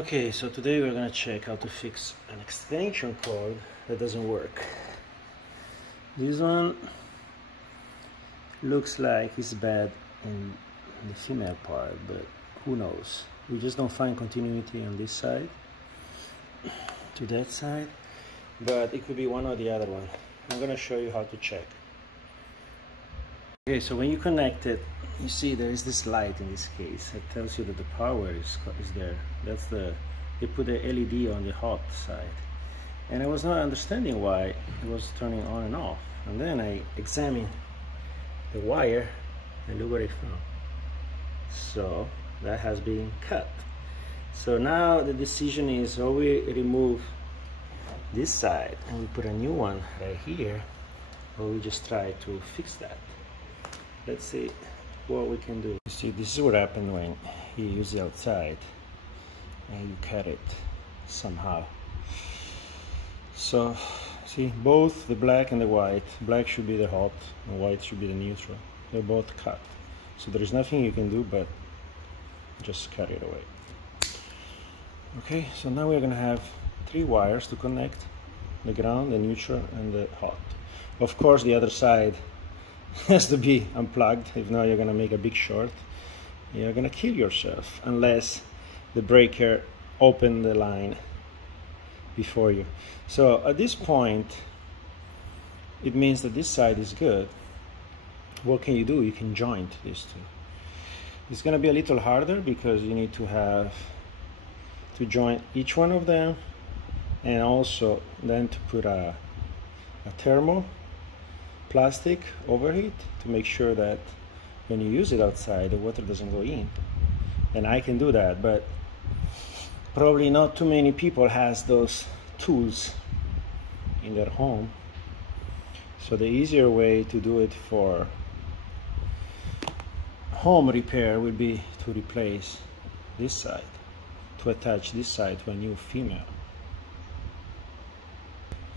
Okay, so today we're gonna check how to fix an extension cord that doesn't work. This one looks like it's bad in the female part, but who knows? We just don't find continuity on this side to that side, but it could be one or the other one. I'm gonna show you how to check. Okay, so when you connect it, you see there is this light in this case that tells you that the power is there. That's they put the LED on the hot side, and I was not understanding why it was turning on and off. And then I examined the wire and look what I found. So that has been cut. So now the decision is, or we remove this side and we put a new one right here, or we just try to fix that. Let's see what we can do. You see, this is what happened when you use it outside and you cut it somehow. So see, both the black and the white, black should be the hot and white should be the neutral. They're both cut, so there is nothing you can do but just cut it away. Okay, so now we're gonna have 3 wires to connect: the ground, the neutral, and the hot. Of course, the other side has to be unplugged. If not, you're gonna make a big short. You're gonna kill yourself unless the breaker open the line before you. So at this point, it means that this side is good. What can you do? You can joint these two. It's going to be a little harder because you need to join each one of them, and also then to put a thermal plastic over it to make sure that when you use it outside, the water doesn't go in. And I can do that, but probably not too many people has those tools in their home. So the easier way to do it for home repair would be to replace this side, to attach this side to a new female.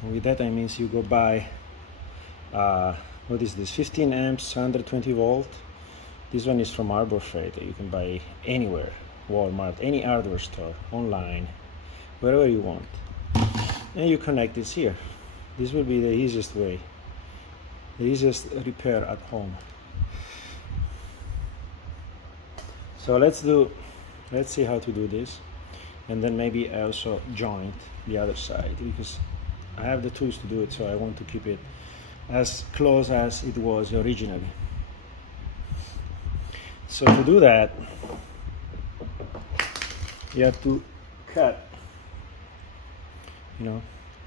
And with that I mean you go buy what is this, 15 amps, 120 volt. This one is from Harbor Freight. You can buy anywhere, Walmart, any hardware store, online, wherever you want. And you connect this here. This will be the easiest way, the easiest repair at home. So let's see how to do this, and then maybe I also joint the other side because I have the tools to do it, so I want to keep it as close as it was originally. So to do that, you have to cut,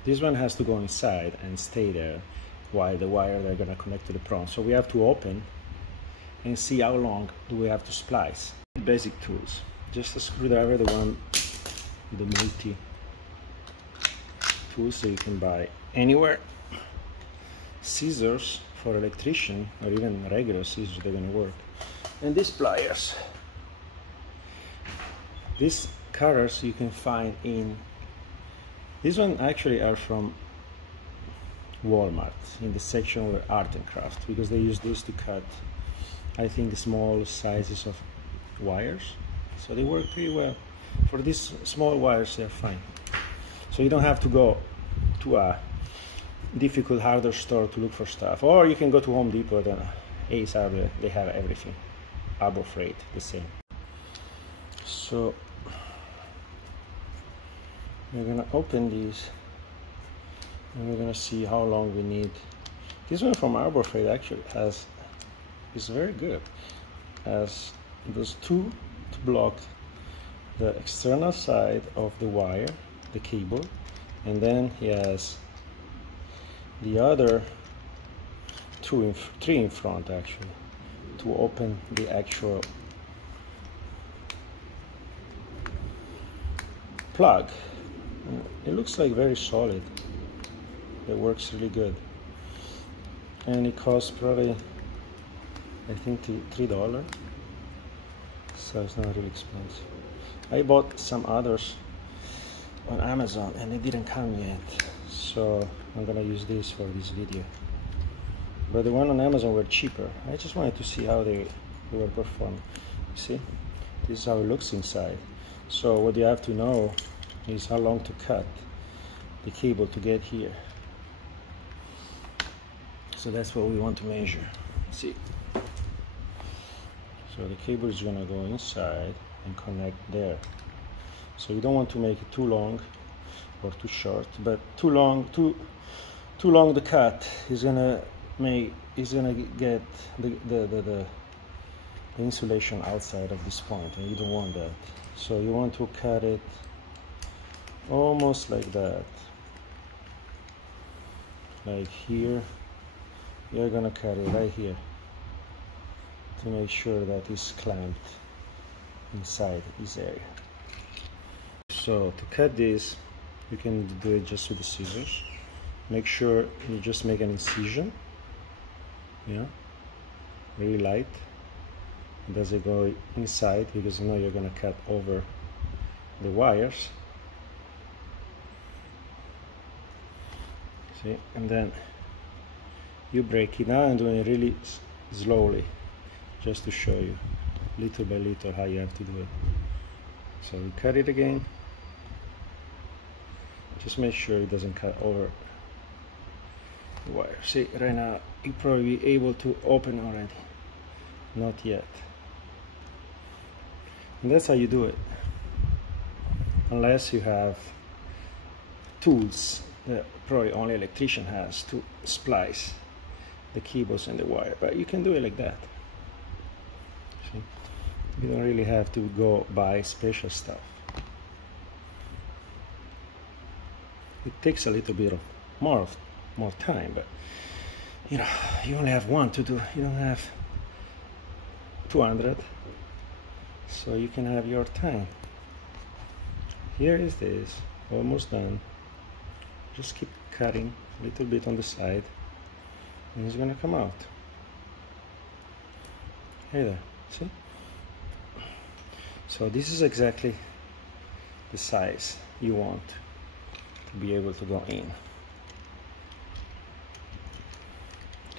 this one has to go inside and stay there while the wire they're going to connect to the prong. So we have to open and see how long do we have to splice. Basic tools, just a screwdriver, the one, the multi tools that you can buy anywhere, scissors for electrician, or even regular scissors, they're going to work, and these pliers. These cutters you can find in, these one actually are from Walmart, in the section where art and craft, because they use this to cut, I think, small sizes of wires. So they work pretty well. For these small wires, they're fine. So you don't have to go to a difficult hardware store to look for stuff, or you can go to Home Depot and Ace Hardware, they have everything. Harbor Freight, the same. So we're gonna open these and we're gonna see how long we need. This one from Harbor Freight actually is very good, as those two to block the external side of the wire, the cable, and then he has the other three in front actually to open the actual plug. It looks like very solid. It works really good, and it costs probably, I think, $3, so it's not really expensive. I bought some others on Amazon and they didn't come yet, so I'm gonna use this for this video. But the one on Amazon were cheaper. I just wanted to see how they were performing. See, this is how it looks inside. So what you have to know is how long to cut the cable to get here. So that's what we want to measure. See, so the cable is gonna go inside and connect there. So you don't want to make it too long or too short, but too long the cut is gonna get the insulation outside of this point, and you don't want that. So you want to cut it almost like that, like here. You're gonna cut it right here to make sure that it's clamped inside this area. So to cut this, you can do it just with the scissors. Make sure you just make an incision, very light. It doesn't go inside, because you know you're gonna cut over the wires. See, and then you break it. Now I'm doing it really slowly, just to show you little by little how you have to do it. So we cut it again. Just make sure it doesn't cut over the wire. See, right now you probably be able to open already. Not yet. And that's how you do it. Unless you have tools that probably only electrician has to splice the cables and the wire, but you can do it like that. See? You don't really have to go buy special stuff. It takes a little bit of more time, but you know, you only have one to do. You don't have 200, so you can have your time. Here is this, almost done. Just keep cutting a little bit on the side, and it's gonna come out. Hey there, see? So this is exactly the size you want to be able to go in.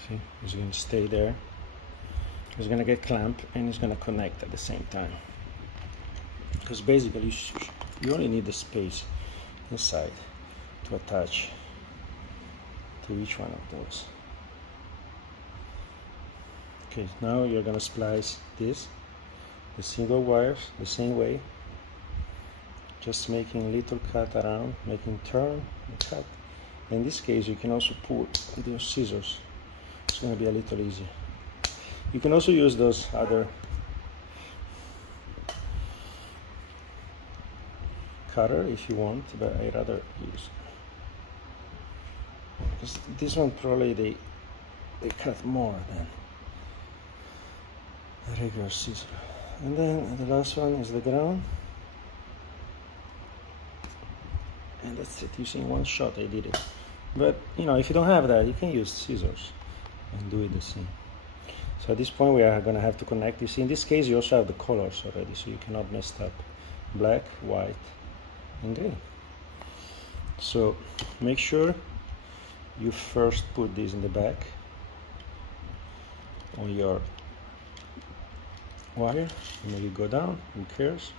See, it's gonna stay there. It's gonna get clamped, and it's gonna connect at the same time. Because basically you only need the space inside to attach to each one of those. Okay, now you're gonna splice the single wires the same way, just making a little cut around, making turn and cut. In this case, you can also pull with your scissors. It's gonna be a little easier. You can also use those other cutter if you want, but I'd rather use, because this one probably they cut more than a regular scissor. And then the last one is the ground, and that's it. You see, in one shot I did it. But you know, if you don't have that, you can use scissors and do it the same. So at this point we are going to have to connect. You see, in this case you also have the colors already, so you cannot mess up black, white and green. So make sure you first put this in the back on your wire, and maybe go down, who cares?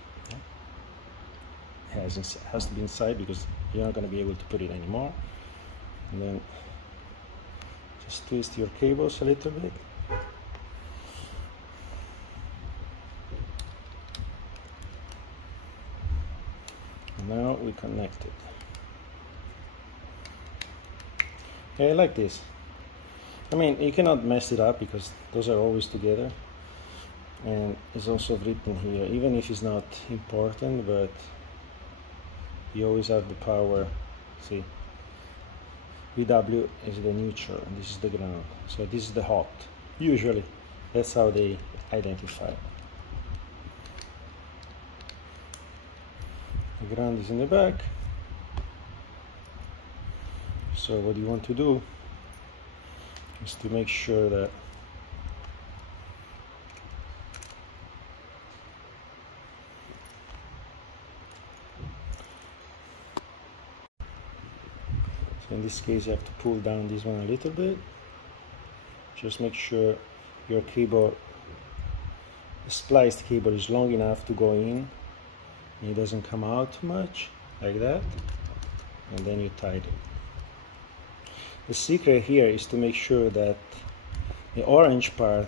It has to be inside, because you're not going to be able to put it anymore. And then just twist your cables a little bit. And now we connect it. Okay, like this. I mean, you cannot mess it up, because those are always together. And it's also written here, even if it's not important, but you always have the power. See, VW is the neutral and this is the ground, so this is the hot. Usually that's how they identify it. The ground is in the back. So what you want to do is to make sure that in this case you have to pull down this one a little bit. Just make sure your cable, the spliced cable, is long enough to go in and it doesn't come out too much, like that, and then you tighten it. The secret here is to make sure that the orange part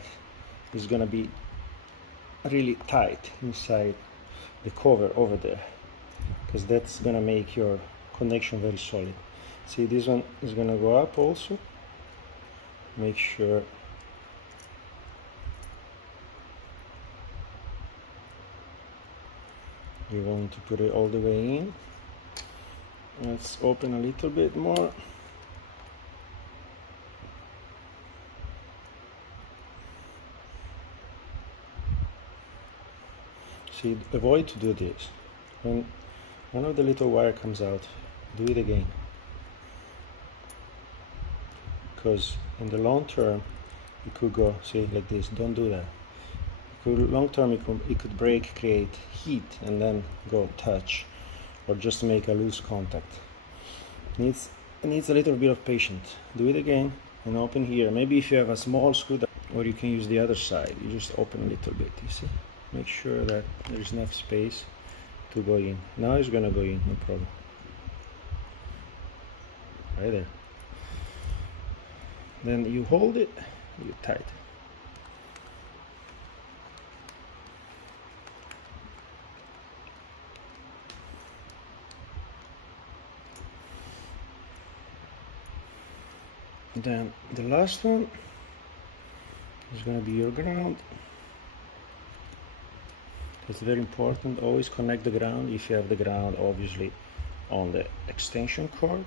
is gonna be really tight inside the cover over there, because that's gonna make your connection very solid. See, this one is gonna go up also. Make sure you want to put it all the way in. Let's open a little bit more. See, avoid to do this. When one of the little wire comes out, do it again. Because in the long term, it could go, see, like this. Don't do that. Long term, it could break, create heat, and then go touch, or just make a loose contact. It needs a little bit of patience. Do it again and open here. Maybe if you have a small screwdriver, or you can use the other side. You just open a little bit. You see. Make sure that there's enough space to go in. Now it's gonna go in, no problem. Right there. Then you hold it, you tighten. Then the last one is gonna be your ground. It's very important, always connect the ground, if you have the ground obviously on the extension cord.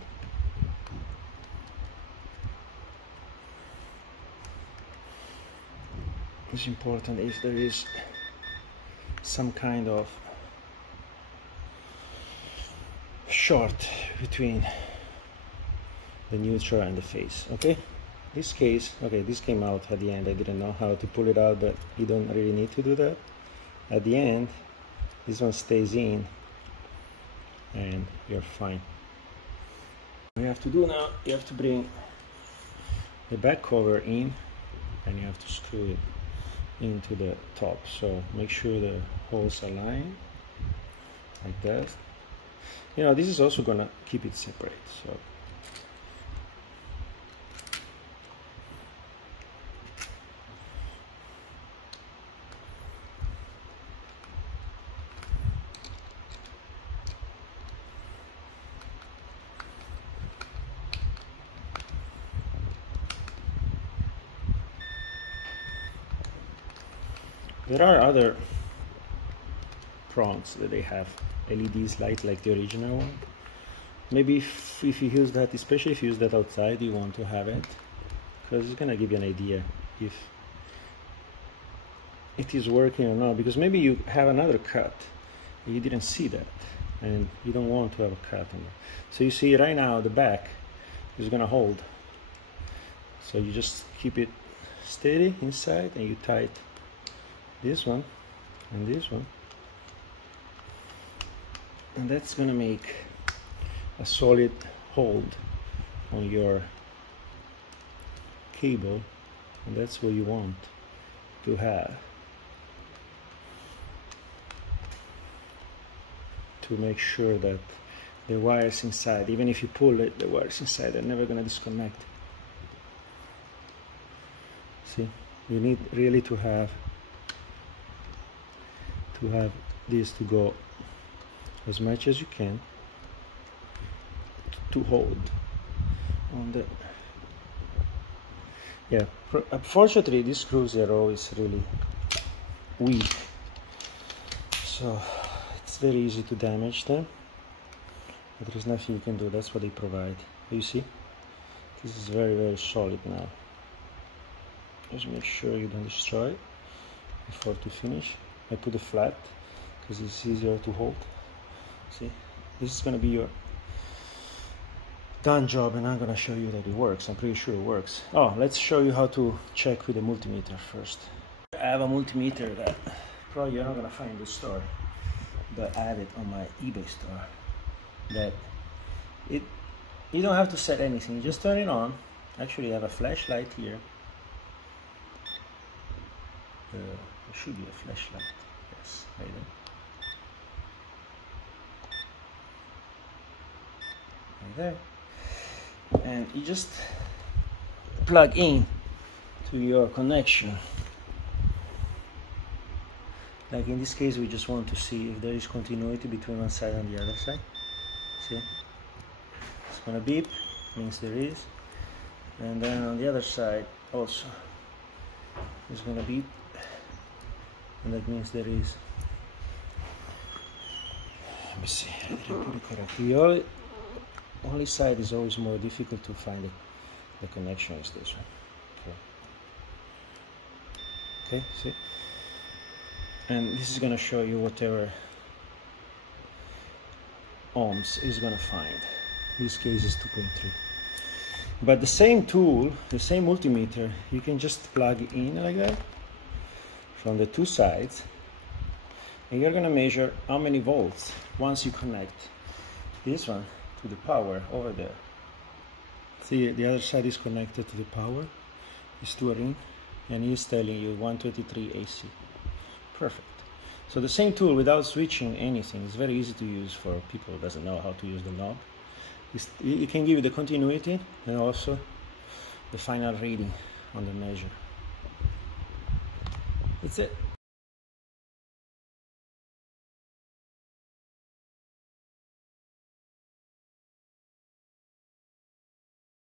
It's important if there is some kind of short between the neutral and the face. Okay, this case, okay, this came out at the end. I didn't know how to pull it out, but you don't really need to do that. At the end, this one stays in and you're fine. What you have to do now, you have to bring the back cover in and you have to screw it into the top. So make sure the holes align like that. You know, this is also gonna keep it separate. So there are other prongs that they have LEDs light like the original one. Maybe if you use that, especially if you use that outside, you want to have it, because it's gonna give you an idea if it is working or not, because maybe you have another cut, you didn't see that, and you don't want to have a cut on it. So you see right now the back is gonna hold, so you just keep it steady inside and you tight this one and this one, and that's gonna make a solid hold on your cable, and that's what you want to have, to make sure that the wires inside, even if you pull it, the wires inside, they're never gonna disconnect. See, you need really to have this to go as much as you can to hold on the, yeah. Unfortunately, these screws are always really weak, so it's very easy to damage them, but there's nothing you can do. That's what they provide. You see, this is very, very solid now. Just make sure you don't destroy it before to finish. I put it flat because it's easier to hold. See, this is gonna be your done job, and I'm gonna show you that it works. I'm pretty sure it works. Oh, let's show you how to check with the multimeter first. I have a multimeter that probably you're not gonna find in the store, but I have it on my eBay store. That you don't have to set anything, you just turn it on. Actually, I have a flashlight here. There should be a flashlight. Yes, right there. like there, and you just plug in to your connection. Like in this case, we just want to see if there is continuity between one side and the other side. See? It's gonna beep, means there is. And then on the other side also, it's gonna beep, and that means there is. Let me see, I didn't put it correctly. The only side is always more difficult to find the connection is this one. Okay, see? And this is going to show you whatever ohms is going to find. This case is 2.3. But the same tool, the same multimeter, you can just plug in like that from the two sides, and you're going to measure how many volts once you connect this one to the power over there. See, the other side is connected to the power, it's to a ring, and he's telling you 123 AC. Perfect. So the same tool without switching anything is very easy to use for people who doesn't know how to use the knob. It can give you the continuity and also the final reading on the measure. That's it.